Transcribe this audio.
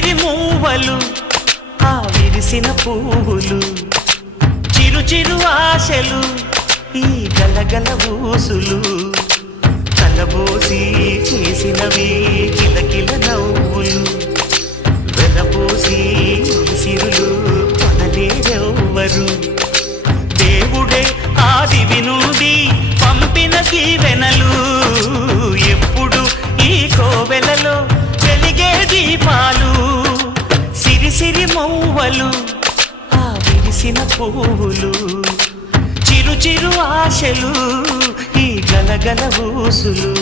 సిరి మూవలు ఆ విరిసిన పువ్వులు చిరు చిరు ఆశలు ఈ గలగల ఊసులు కలబోసి చేసినవి కిలకిల నవ్వులు వెలబోసి సిరులు కొనలేరెవ్వరు దేవుడే ఆదివి నుండి పంపిన దీవెనలు ఎప్పుడు ఈ కోవెలలో వెలిగే దీపాలు సిరి సిరి మౌవలు ఆ విరిసిన పువ్వులు చిరు చిరు ఆశలు ఈ గలగల ఊసులు